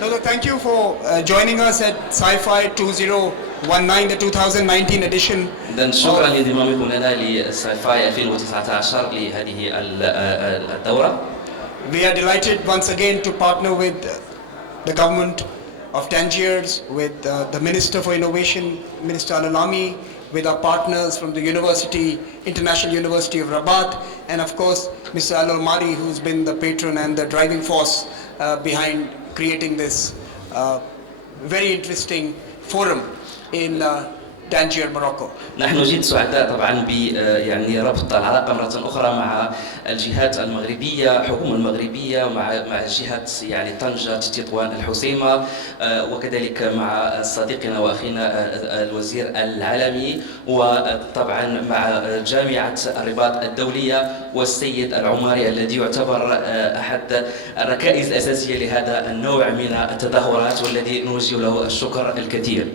No, thank you for joining us at CyFy 2019, the 2019 edition. إذن شكرا لانضمامكم لنا لسايفاي 2019 لهذه الدورة. We are delighted once again to partner with the government of Tangier, with the Minister for Innovation, Minister El-Omari, with our partners from the International University of Rabat, and of course Mr. El-Omari, who's been the patron and the driving force behind creating this very interesting forum in Tangier, Morocco. نحن جد سعداء طبعا ب يعني ربط العلاقه مره اخرى مع الجهات المغربيه، الحكومه المغربيه، ومع جهه يعني طنجه، تطوان، الحسيمه، وكذلك مع صديقنا واخينا الوزير العالمي، وطبعا مع جامعه الرباط الدوليه والسيد العماري الذي يعتبر احد الركائز الاساسيه لهذا النوع من التظاهرات، والذي نوجه له الشكر الكثير.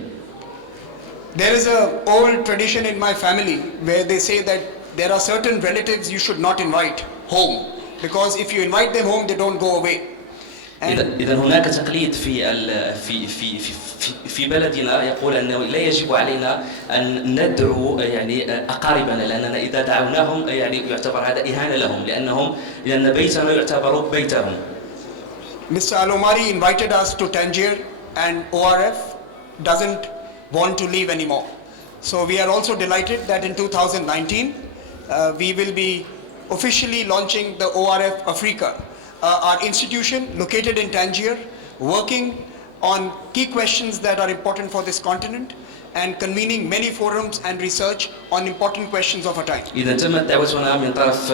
There is an old tradition in my family where they say that there are certain relatives you should not invite home, because if you invite them home they don't go away. إذا هناك تقليد في بلدنا يقول أنه لا يجب علينا أن ندعو يعني أقاربنا، لأننا إذا دعوناهم يعني يعتبر هذا إهانة لهم، لأن بيتنا يعتبر بيتهم. Mr. El-Omari invited us to Tangier, and ORF doesn't want to leave anymore. So we are also delighted that in 2019 we will be officially launching the ORF Africa, our institution located in Tangier, working on key questions that are important for this continent and convening many forums and research on important questions of our time. إذا تمت دعوتنا من طرف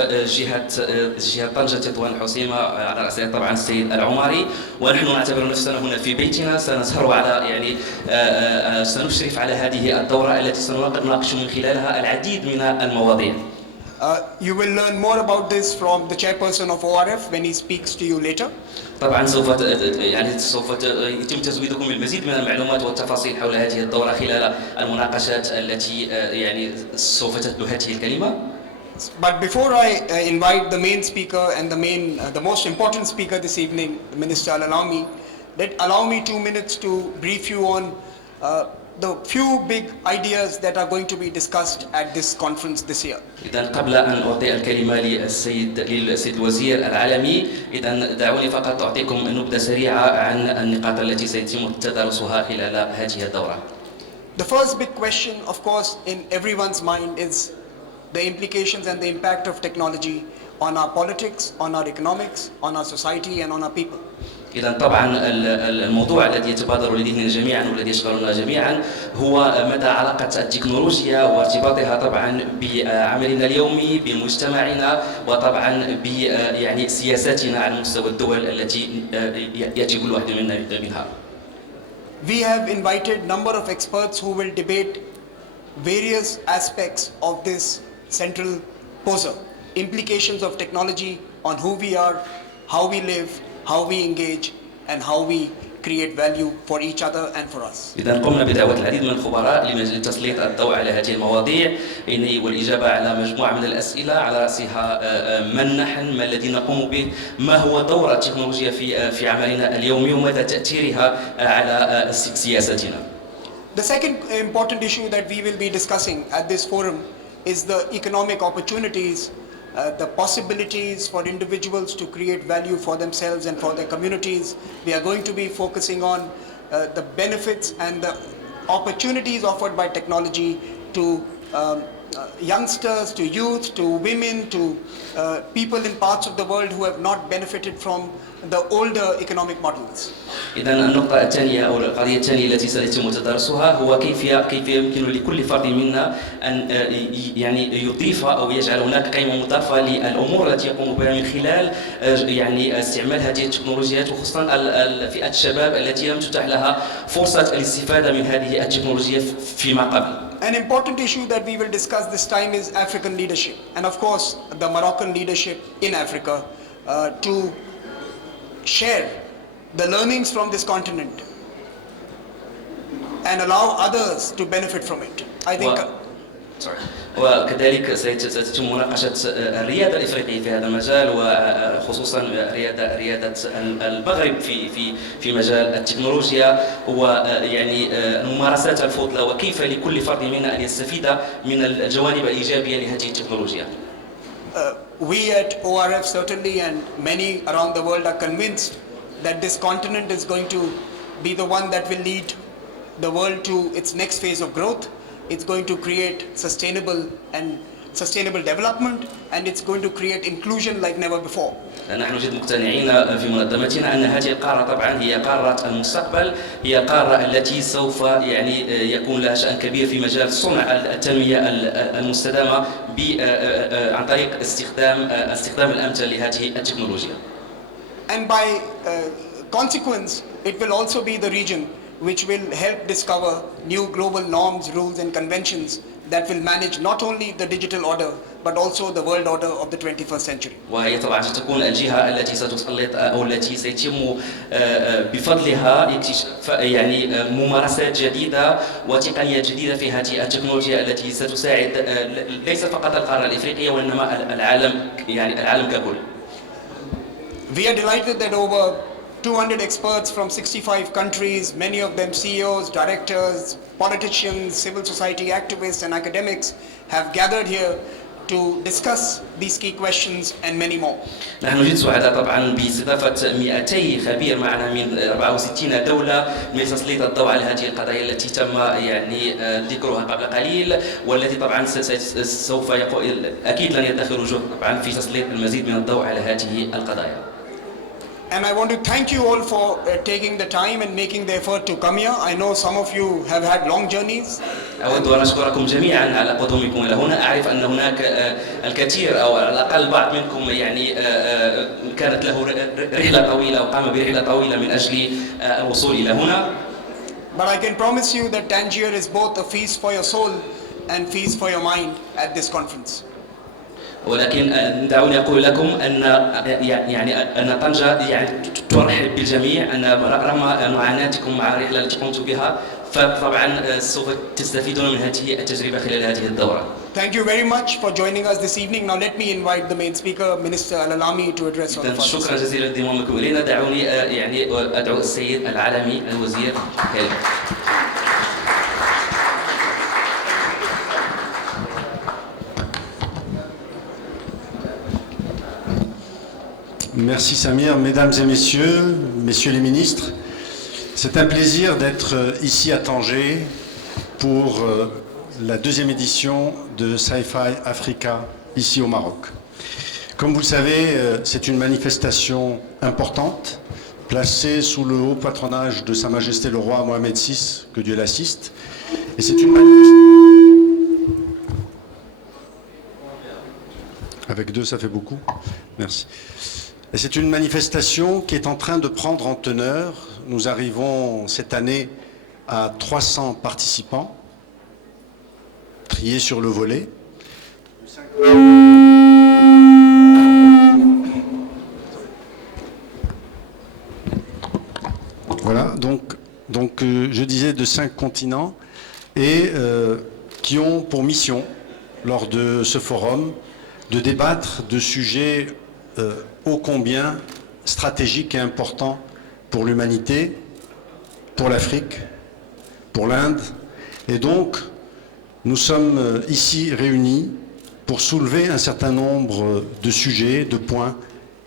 جهة طنجة، تطوان، الحسيمة، على رأسها طبعا السيد العماري، ونحن نعتبر نفسنا هنا في بيتنا، سنسهر على يعني سنشرف على هذه الدورة التي سنناقش من خلالها العديد من المواضيع. You will learn more about this from the chairperson of ORF when he speaks to you later. طبعا سوف يتم تزويدكم بالمزيد من المعلومات والتفاصيل حول هذه الدورة خلال المناقشات التي يعني سوف تتلو هذه الكلمة. But before I invite the main speaker and the most important speaker this evening, Minister El-Omari, allow me 2 minutes to brief you on the few big ideas that are going to be discussed at this conference this year. إذا قبل أن أعطي الكلمة للسيد الوزير العالمي، إذا دعوني فقط أعطيكم نبذة سريعة عن النقاط التي سيتم تدارسها خلال هذه الدورة. The first big question, of course, in everyone's mind is the implications and the impact of technology on our politics, on our economics, on our society, and on our people. إذا طبعا الموضوع الذي يتبادر لذهننا جميعا والذي يشغلنا جميعا هو مدى علاقة التكنولوجيا وارتباطها طبعا بعملنا اليومي، بمجتمعنا، وطبعا ب يعني سياساتنا على مستوى الدول التي يأتي كل واحد منا منها. We have invited number of experts who will debate various aspects of this central puzzle, implications of technology on who we are, how we live, how we engage, and how we create value for each other and for us. إذا قمنا بدعوة العديد من الخبراء لتسليط الضوء على هذه المواضيع والإجابة على مجموعة من الأسئلة، على رأسها من نحن، ما الذي نقوم به، ما هو دور التكنولوجيا في عملنا اليومي، ومدى تأثيرها على سياستنا. The second important issue that we will be discussing at this forum is the economic opportunities, the possibilities for individuals to create value for themselves and for their communities. We are going to be focusing on the benefits and the opportunities offered by technology to youngsters, to youth, to women, to people in parts of the world who have not benefited from the older economic models. إذا النقطة الثانية أو القضية الثانية التي سيتم تدارسها هو كيف يمكن لكل فرد منا أن يعني يضيف أو يجعل هناك قيمة مضافة للأمور التي يقوم بها من خلال يعني استعمال هذه التكنولوجيات، وخصوصا فئة الشباب التي لم تتاح لها فرصة الاستفادة من هذه التكنولوجيا فيما قبل. An important issue that we will discuss this time is African leadership, and of course the Moroccan leadership in Africa to share the learnings from this continent and allow others to benefit from it. I think وكذلك ستتم مناقشة الريادة الإفريقية في هذا المجال، وخصوصا ريادة المغرب في مجال التكنولوجيا، ويعني الممارسات الفضلى وكيف لكل فرد منا أن يستفيد من الجوانب الإيجابية لهذه التكنولوجيا. We at ORF certainly and many around the world are convinced that this continent is going to be the one that will lead the world to its next phase of growth. It's going to create sustainable development, and it's going to create inclusion like never before. نحن جد مقتنعين في منظمتنا أن هذه القارة طبعا هي قارة المستقبل، هي القارة التي سوف يعني يكون لها شأن كبير في مجال صنع التنمية المستدامة عن طريق استخدام الأمثل لهذه التكنولوجيا. And by consequence, it will also be the region which will help discover new global norms, rules and conventions that will manage not only the digital order but also the world order of the 21st century. وهي طبعا ستكون الجهة التي ستسلط أو التي سيتم بفضلها اكتشاف يعني ممارسات جديدة وتقنيات جديدة في هذه التكنولوجيا التي ستساعد ليس فقط القارة الإفريقية وإنما العالم، يعني العالم ككل. We are delighted that over 200 experts from 65 countries, many of them CEOs, directors, politicians, civil society activists and academics have gathered here to discuss these key questions and many more. نحن جد سعداء طبعا باستضافة 200 خبير معنا من 64 دولة لتسليط الضوء على هذه القضايا التي تم يعني ذكرها قبل قليل، والتي طبعا سوف أكيد لن يدخروا جهد طبعا في تسليط المزيد من الضوء على هذه القضايا. And I want to thank you all for taking the time and making the effort to come here. I know some of you have had long journeys. أود أن أشكركم جميعا على قدومكم إلى هنا. أعرف أن هناك الكثير أو على الأقل بعض منكم يعني كانت له رحلة طويلة وقام برحلة طويلة من أجل الوصول إلى هنا. But I can promise you that Tangier is both a feast for your soul and feast for your mind at this conference. ولكن دعوني أقول لكم أن أن طنجة يعني ترحب بالجميع، أن رغم معاناتكم مع الرحلة التي قمت بها فطبعا سوف تستفيدون من هذه التجربة خلال هذه الدورة. Thank you very much for joining us this evening. Now let me invite the main speaker, Minister El-Omari, to address all of us. شكرا جزيلا لانضمامكم إلينا. دعوني يعني أدعو السيد العالمي الوزير. Merci Samir, mesdames et messieurs, messieurs les ministres, c'est un plaisir d'être ici à Tanger pour la deuxième édition de CyFy Africa ici au Maroc. Comme vous le savez, c'est une manifestation importante placée sous le haut patronage de Sa Majesté le roi Mohamed VI, que Dieu l'assiste, et c'est une manifestation... Avec deux, ça fait beaucoup. Merci. Et c'est une manifestation qui est en train de prendre en teneur. Nous arrivons cette année à 300 participants, triés sur le volet. Voilà, donc je disais de 5 continents et qui ont pour mission, lors de ce forum, de débattre de sujets ô combien stratégiques et importants pour l'humanité, pour l'Afrique, pour l'Inde. Et donc, nous sommes ici réunis pour soulever un certain nombre de sujets, de points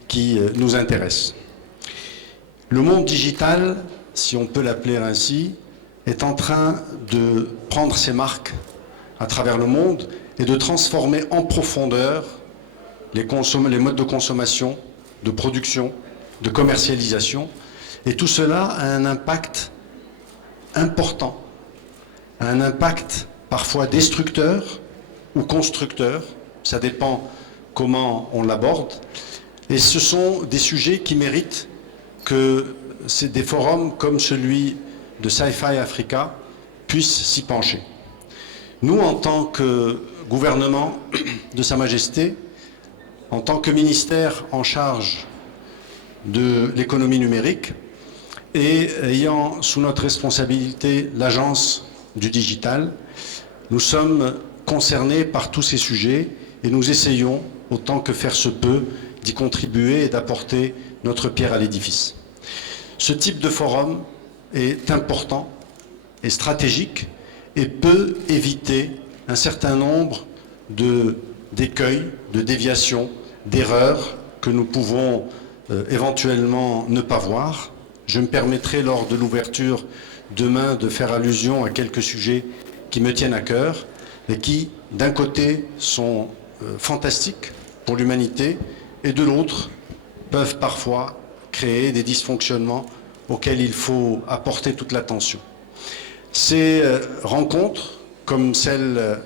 qui nous intéressent. Le monde digital, si on peut l'appeler ainsi, est en train de prendre ses marques à travers le monde et de transformer en profondeur les modes de consommation, de production, de commercialisation. Et tout cela a un impact important, un impact parfois destructeur ou constructeur, ça dépend comment on l'aborde. Et ce sont des sujets qui méritent que des forums comme celui de CyFy Africa puissent s'y pencher. Nous, en tant que gouvernement de Sa Majesté, en tant que ministère en charge de l'économie numérique et ayant sous notre responsabilité l'agence du digital, nous sommes concernés par tous ces sujets et nous essayons, autant que faire se peut, d'y contribuer et d'apporter notre pierre à l'édifice. Ce type de forum est important et stratégique et peut éviter un certain nombre d'écueils, de déviations, d'erreurs que nous pouvons éventuellement ne pas voir. Je me permettrai lors de l'ouverture demain de faire allusion à quelques sujets qui me tiennent à cœur et qui, d'un côté, sont fantastiques pour l'humanité et de l'autre, peuvent parfois créer des dysfonctionnements auxquels il faut apporter toute l'attention. Ces rencontres, comme celle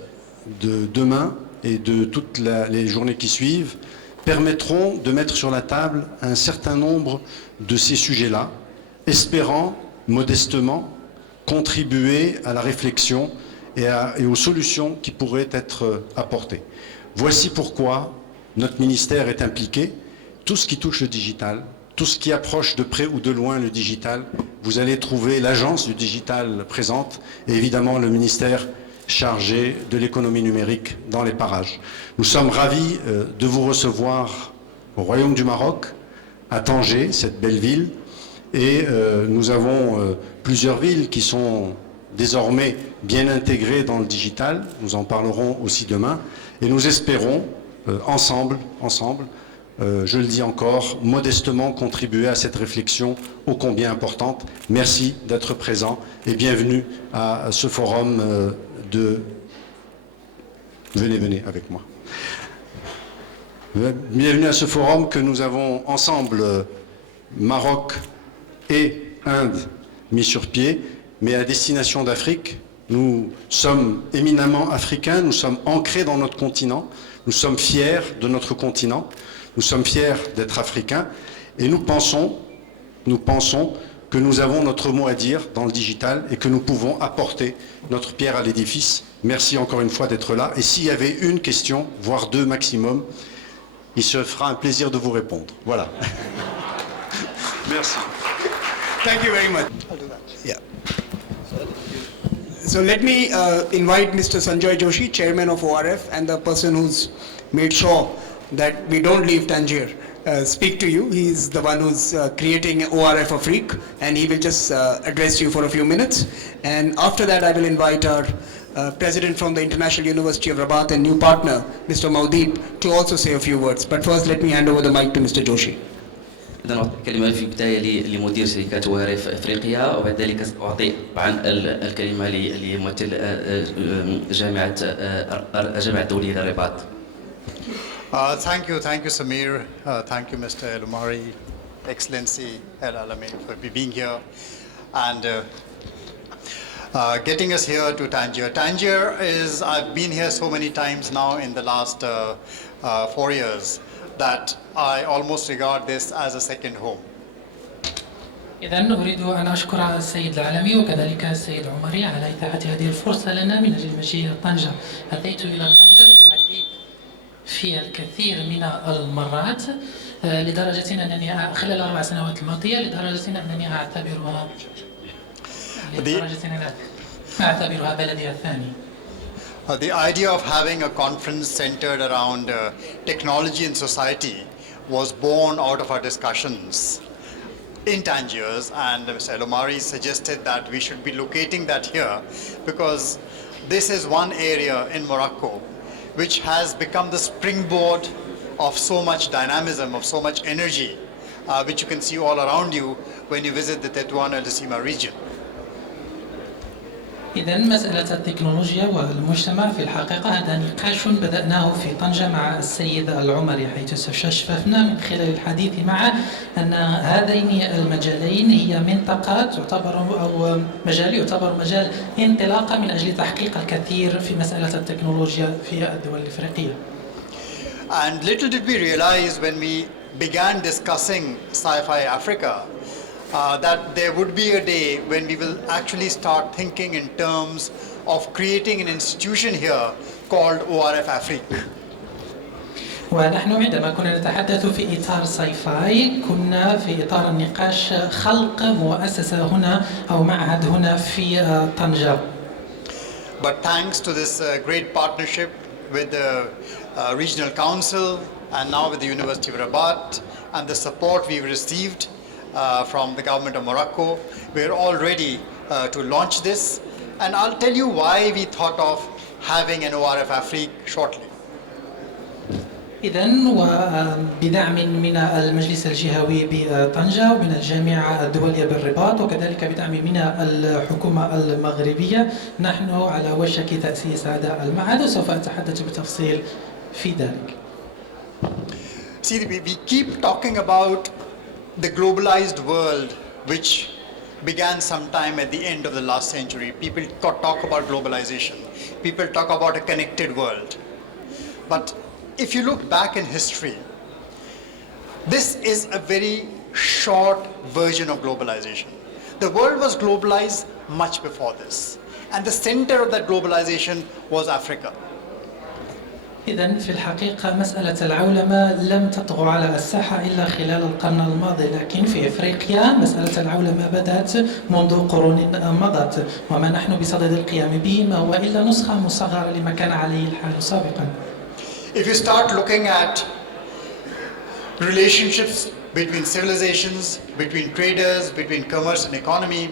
de demain et de toutes les journées qui suivent, permettront de mettre sur la table un certain nombre de ces sujets-là, espérant modestement contribuer à la réflexion et aux solutions qui pourraient être apportées. Voici pourquoi notre ministère est impliqué. Tout ce qui touche le digital, tout ce qui approche de près ou de loin le digital, vous allez trouver l'agence du digital présente et évidemment le ministère chargé de l'économie numérique dans les parages. Nous sommes ravis de vous recevoir au Royaume du Maroc, à Tanger, cette belle ville, et nous avons plusieurs villes qui sont désormais bien intégrées dans le digital. Nous en parlerons aussi demain et nous espérons ensemble, je le dis encore, modestement contribuer à cette réflexion ô combien importante. Merci d'être présent et bienvenue à ce forum Venez avec moi. Bienvenue à ce forum que nous avons ensemble, Maroc et Inde, mis sur pied, mais à destination d'Afrique. Nous sommes éminemment africains, nous sommes ancrés dans notre continent, nous sommes fiers de notre continent, nous sommes fiers d'être africains et nous pensons que nous avons notre mot à dire dans le digital et que nous pouvons apporter notre pierre à l'édifice. Merci encore une fois d'être là. Et s'il y avait une question, voire deux maximum, il se fera un plaisir de vous répondre. Voilà. Merci. Thank you very much. I'll do that. Yeah. So let me invite Mr. Sunjoy Joshi, Chairman of ORF, and the person who's made sure that we don't leave Tangier, speak to you. He's the one who's creating ORF Africa, and he will just address you for a few minutes. And after that, I will invite our President from the International University of Rabat and new partner, Mr. Maudeep, to also say a few words. But first, let me hand over the mic to Mr. Joshi. إذا أعطي الكلمة في البداية لمدير شركة ORF أفريقيا وبعد ذلك أعطي طبعا الكلمة لممثل جامعة الدولية للرباط. Thank you, Samir. Thank you, Mr. El-Omari, Excellency El-Alamy, for being here and getting us here to Tangier. Tangier is, I've been here so many times now in the last 4 years that I almost regard this as a second home. إذن أريد أن أشكر السيد العالمي وكذلك السيد العمري على إتاحة هذه الفرصة لنا من أجل المجيء إلى طنجة. أتيت إلى طنجة في الكثير من المرات لدرجة أنني خلال 4 سنوات الماضية لدرجة أنني أعتبرها بلدي الثاني. The idea of having a conference centered around technology and society was born out of our discussions in Tangier, and Mr. El-Omari suggested that we should be locating that here because this is one area in Morocco which has become the springboard of so much dynamism, of so much energy, which you can see all around you when you visit the Tetuan and the Sima region. إذن مسألة التكنولوجيا والمجتمع في الحقيقة هذا نقاش بدأناه في طنجة مع السيد العمري حيث استشففنا من خلال الحديث معه أن هذين المجالين هي منطقة تعتبر أو مجال يعتبر مجال انطلاقة من أجل تحقيق الكثير في مسألة التكنولوجيا في الدول الإفريقية. And little did we realize when we began discussing CyFy Africa that there would be a day when we will actually start thinking in terms of creating an institution here called ORF Africa. ونحن عندما كنا نتحدث في إطار سايفاي كنا في إطار النقاش خلق مؤسسة هنا أو معهد هنا في طنجة. But thanks to this great partnership with the Regional Council and now with the University of Rabat and the support we've received from the government of Morocco, we're all ready to launch this. And I'll tell you why we thought of having an ORF Africa shortly. إذا وبدعم من المجلس الجهوي بطنجة ومن الجامعة الدولية بالرباط وكذلك بدعم من الحكومة المغربية نحن على وشك تأسيس هذا المعهد وسوف أتحدث بتفصيل في ذلك. See, we keep talking about the globalized world which began sometime at the end of the last century. People talk about globalization. People talk about a connected world. But if you look back in history, this is a very short version of globalization. The world was globalized much before this. And the center of that globalization was Africa. إذن في الحقيقة مسألة العولمة لم تطغى على الساحة إلا خلال القرن الماضي، لكن في إفريقيا مسألة العولمة بدأت منذ قرون مضت، وما نحن بصدد القيام به ما هو إلا نسخة مصغرة لما كان عليه الحال سابقا. If you start looking at relationships between civilizations, between traders, between commerce and economy,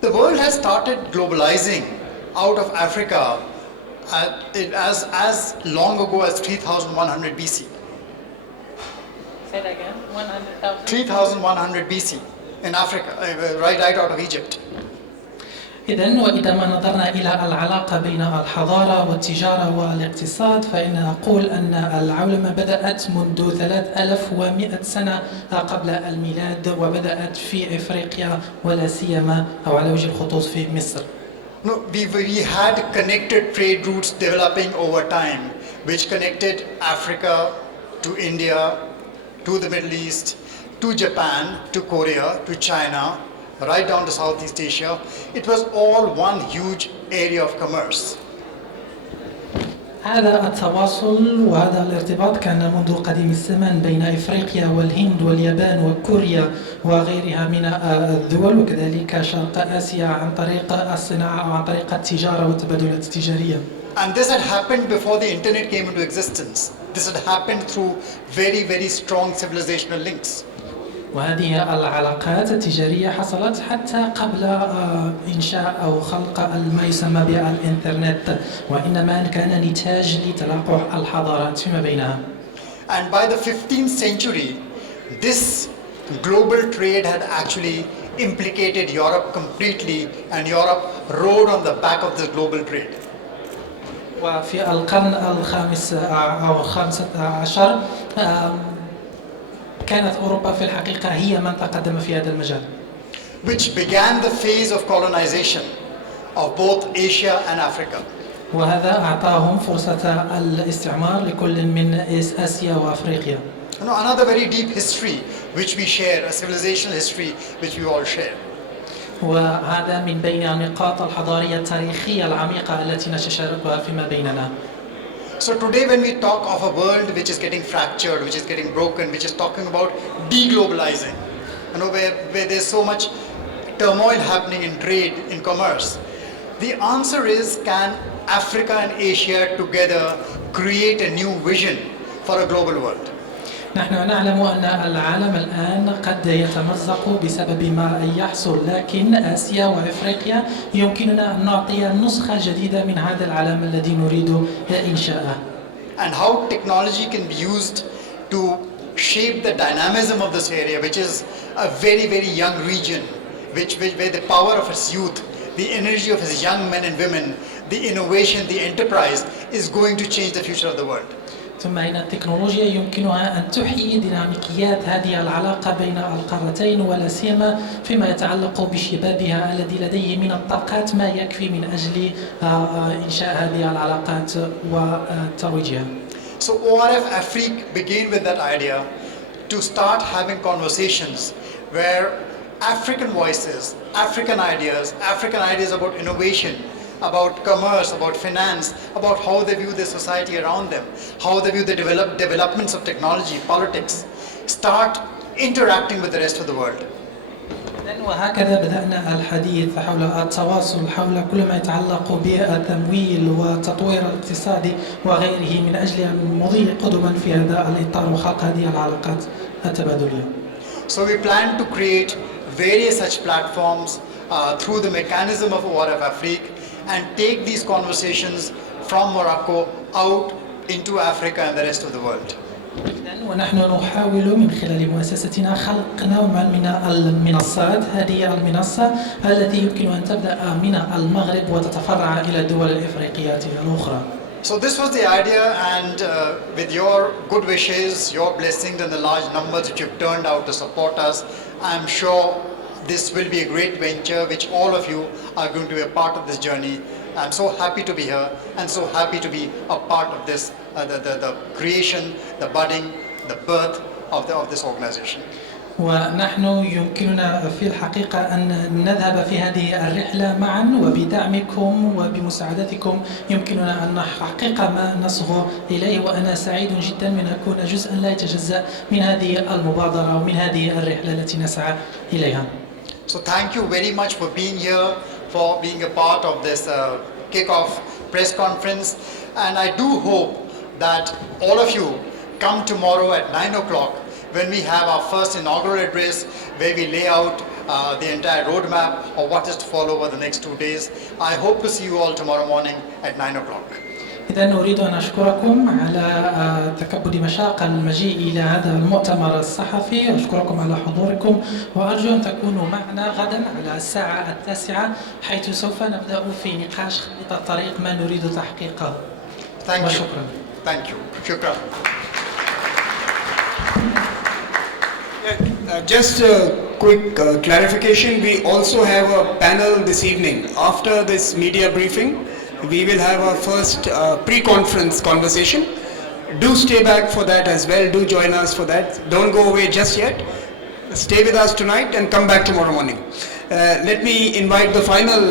the world has started globalizing out of Africa as long ago as 3100 BC. Say that again. 100,000. 3100 BC in Africa, right out of Egypt. إذن وإذا ما نظرنا إلى العلاقة بين الحضارة والتجارة والاقتصاد فإن نقول أن العولمة بدأت منذ 3100 سنة قبل الميلاد وبدأت في إفريقيا ولا سيما أو على وجه الخصوص في مصر. No, we had connected trade routes developing over time, which connected Africa to India, to the Middle East, to Japan, to Korea, to China, right down to Southeast Asia. It was all one huge area of commerce. هذا التواصل وهذا الارتباط كان منذ قديم الزمن بين إفريقيا والهند واليابان وكوريا وغيرها من الدول وكذلك شرق آسيا عن طريق الصناعة أو عن طريق التجارة والتبادلات التجارية. And this had happened before the internet came into existence. This had happened through very, very strong civilizational links. وهذه العلاقات التجارية حصلت حتى قبل إنشاء أو خلق ما يسمى بالإنترنت وإنما كان نتاج لتلاقح الحضارات فيما بينها. And by the 15th century, this global trade had actually implicated Europe completely, and Europe rode on the back of this global trade. وفي القرن الخامس أو الخامسة عشر كانت أوروبا في الحقيقة هي من تقدم في هذا المجال. Which began the phase of colonization of both Asia and Africa. وهذا أعطاهم فرصة الاستعمار لكل من آسيا وأفريقيا. You know, another very deep history which we share, a civilizational history which we all share. وهذا من بين النقاط الحضارية التاريخية العميقة التي نتشاركها فيما بيننا. So today when we talk of a world which is getting fractured, which is getting broken, which is talking about deglobalizing, you know, where there's so much turmoil happening in trade, in commerce, the answer is, can Africa and Asia together create a new vision for a global world? نحن نعلم أن العالم الآن قد يتمزق بسبب ما يحصل، لكن آسيا وإفريقيا يمكننا أن نعطي نسخة جديدة من هذا العالم الذي نريد إنشاءه. And how technology can be used to shape the dynamism of this area, which is a very, very young region, where the power of its youth, the energy of its young men and women, the innovation, the enterprise is going to change the future of the world. ثم إن التكنولوجيا يمكنها أن تحيي ديناميكيات هذه العلاقة بين القارتين ولا سيما فيما يتعلق بشبابها الذي لديه من الطاقات ما يكفي من أجل إنشاء هذه العلاقات وترويجها. So ORF Africa began with that idea to start having conversations where African voices, African ideas about innovation, about commerce, about finance, about how they view the society around them, how they view the developments of technology, politics, start interacting with the rest of the world. وهكذا بدأنا الحديث حول التواصل حول كل ما يتعلق بالتمويل والتطوير الاقتصادي وغيره من أجل أن نضي قدما في هذا الإطار وخلق هذه العلاقات التبادلية. So we plan to create various such platforms through the mechanism of ORF Africa and take these conversations from Morocco out into Africa and the rest of the world. ونحن نحاول من خلال مؤسستنا خلق نوع من المنصات. هذه المنصة التي يمكن أن تبدأ من المغرب وتتفرع إلى الدول الإفريقية الأخرى. So this was the idea, and with your good wishes, your blessings and the large numbers which you've turned out to support us, I'm sure this will be a great venture which all of you are going to be a part of this journey. I'm so happy to be here and so happy to be a part of this, the creation, the budding, the birth of this organization. ونحن يمكننا في الحقيقة أن نذهب في هذه الرحلة معا، وبدعمكم وبمساعدتكم يمكننا أن نحقق ما نصغى إليه، وأنا سعيد جدا من أن أكون جزءا لا يتجزأ من هذه المبادرة ومن هذه الرحلة التي نسعى إليها. So thank you very much for being here, for being a part of this kick-off press conference, and I do hope that all of you come tomorrow at 9 o'clock when we have our first inaugural address where we lay out the entire roadmap of what is to follow over the next 2 days. I hope to see you all tomorrow morning at 9 o'clock. إذا أريد أن أشكركم على تكبد مشاق المجيء إلى هذا المؤتمر الصحفي، أشكركم على حضوركم، وأرجو أن تكونوا معنا غدا على الساعة 9 حيث سوف نبدأ في نقاش خريطة طريق ما نريد تحقيقه. Thank you. وشكرا. Thank you. Shukran. Just a quick clarification. We also have a panel this evening. After this media briefing, we will have our first pre-conference conversation. Do stay back for that as well. Do join us for that. Don't go away just yet. Stay with us tonight and come back tomorrow morning. Let me invite the final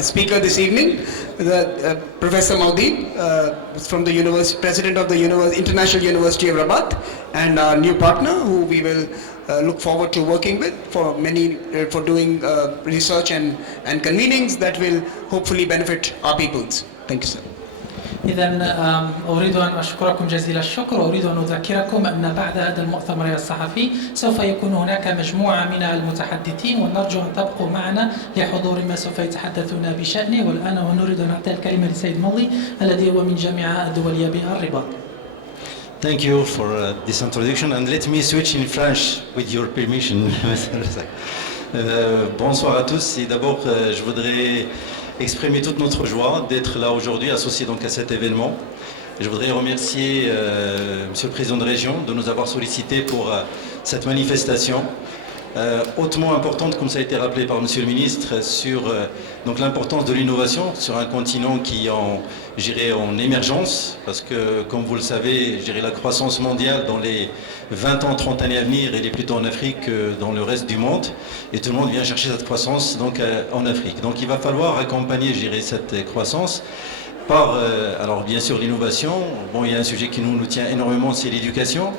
speaker this evening, Professor Moulay, from the President of the International University of Rabat, and our new partner, who we will look forward to working with for doing research and convenings that will hopefully benefit our peoples. Thank you, sir. إذا أريد أن أشكركم جزيل الشكر، وأريد أن أذكركم أن بعد هذا المؤتمر الصحفي سوف يكون هناك مجموعة من المتحدثين، ونرجو أن تبقوا معنا لحضور ما سوف يتحدثون بشأنه. والآن ونريد أن أعطي الكلمة لسيد مولي الذي هو من جامعة الدولية بالرباط. Thank you for this introduction, and let me switch in French with your permission. Bonsoir à tous, et d'abord je voudrais exprimer toute notre joie d'être là aujourd'hui, associé donc à cet événement. Je voudrais remercier Monsieur le Président de Région de nous avoir sollicité pour cette manifestation hautement importante, comme ça a été rappelé par Monsieur le Ministre, sur donc l'importance de l'innovation sur un continent qui est en émergence, parce que comme vous le savez, la croissance mondiale dans les 20 ans, 30 années à venir, elle est plutôt en Afrique que dans le reste du monde, et tout le monde vient chercher cette croissance donc en Afrique. Donc il va falloir accompagner cette croissance par, alors bien sûr l'innovation. Bon, il y a un sujet qui nous tient énormément, c'est l'éducation.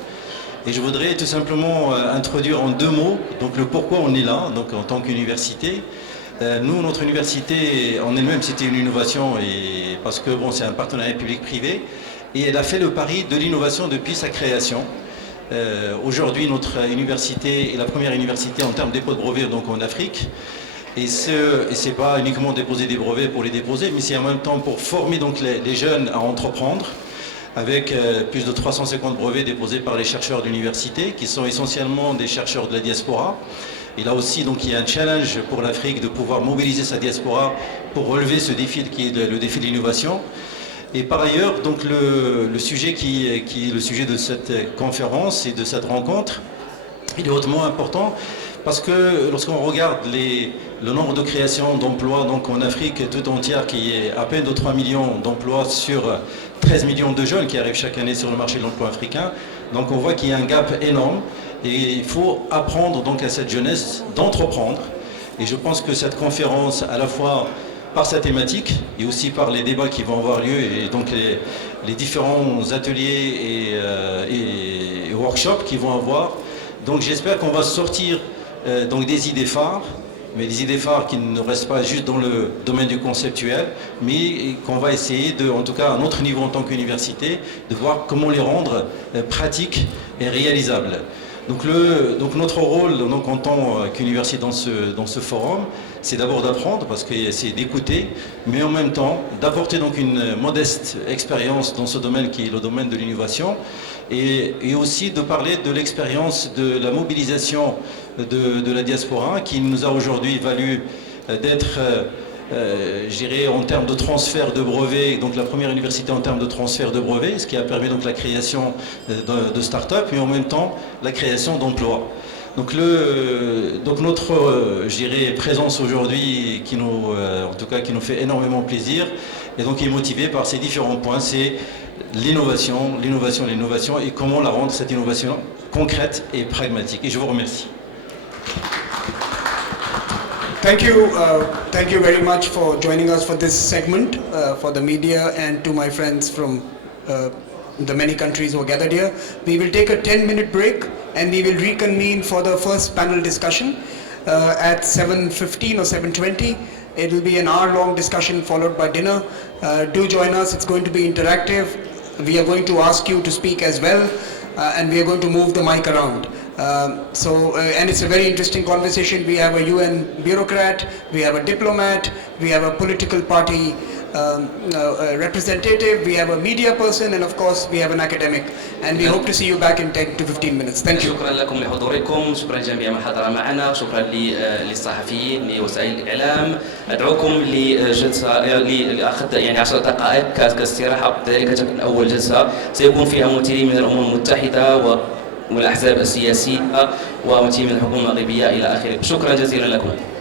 Et je voudrais tout simplement introduire en 2 mots donc le pourquoi on est là, donc en tant qu'université. Nous, notre université en elle-même, c'était une innovation, et parce que bon, c'est un partenariat public-privé, et elle a fait le pari de l'innovation depuis sa création. Aujourd'hui, notre université est la première université en termes de dépôt de brevets donc en Afrique. Et c'est pas uniquement déposer des brevets pour les déposer, mais c'est en même temps pour former donc les jeunes à entreprendre, avec plus de 350 brevets déposés par les chercheurs d'université, qui sont essentiellement des chercheurs de la diaspora. Et là aussi, donc, il y a un challenge pour l'Afrique de pouvoir mobiliser sa diaspora pour relever ce défi qui est le défi de l'innovation. Et par ailleurs, donc, le sujet qui est le sujet de cette conférence et de cette rencontre, il est hautement important, parce que lorsqu'on regarde le nombre de créations d'emplois donc en Afrique tout entière, qui est à peine de 3 millions d'emplois sur 13 millions de jeunes qui arrivent chaque année sur le marché de l'emploi africain, donc on voit qu'il y a un gap énorme, et il faut apprendre donc à cette jeunesse d'entreprendre. Et je pense que cette conférence, à la fois par sa thématique et aussi par les débats qui vont avoir lieu, et donc les différents ateliers et workshops qui vont avoir, donc j'espère qu'on va sortir donc des idées phares, mais des idées phares qui ne restent pas juste dans le domaine du conceptuel, mais qu'on va essayer de, en tout cas à notre niveau en tant qu'université, de voir comment les rendre pratiques et réalisables. Donc notre rôle donc, en tant qu'université dans ce forum, c'est d'abord d'apprendre, parce que c'est d'écouter, mais en même temps d'apporter donc une modeste expérience dans ce domaine qui est le domaine de l'innovation, et aussi de parler de l'expérience de la mobilisation de la diaspora qui nous a aujourd'hui valu d'être, je dirais, en termes de transfert de brevets, donc la première université en termes de transfert de brevets, ce qui a permis donc la création de start-up, mais en même temps la création d'emplois. Donc notre, je dirais, présence aujourd'hui, en tout cas, qui nous fait énormément plaisir, et donc est motivée par ces différents points. C'est l'innovation, et comment la rendre, cette innovation, concrète et pragmatique. Et je vous remercie. Thank you very much for joining us for this segment, for the media, and to my friends from the many countries who are gathered here. We will take a 10-minute break and we will reconvene for the first panel discussion at 7:15 or 7:20. It will be an hour-long discussion followed by dinner. Do join us, it's going to be interactive. We are going to ask you to speak as well, and we are going to move the mic around. And it's a very interesting conversation. We have a UN bureaucrat, we have a diplomat, we have a political party representative, we have a media person, and of course we have an academic. And we hope to see you back in 10 to 15 minutes. Thank you. شكرا لكم لحضوركم، شكرا لجميع من حضر معنا، شكرا للصحفيين لوسائل الإعلام. أدعوكم لجلسة لأخذ يعني 10 دقائق كاستراحة. ذلك تكون أول جلسة سيكون فيها ممثلين من الأمم المتحدة والأحزاب السياسية وممثلين من الحكومة المغربية إلى آخره. شكرا جزيلا لكم.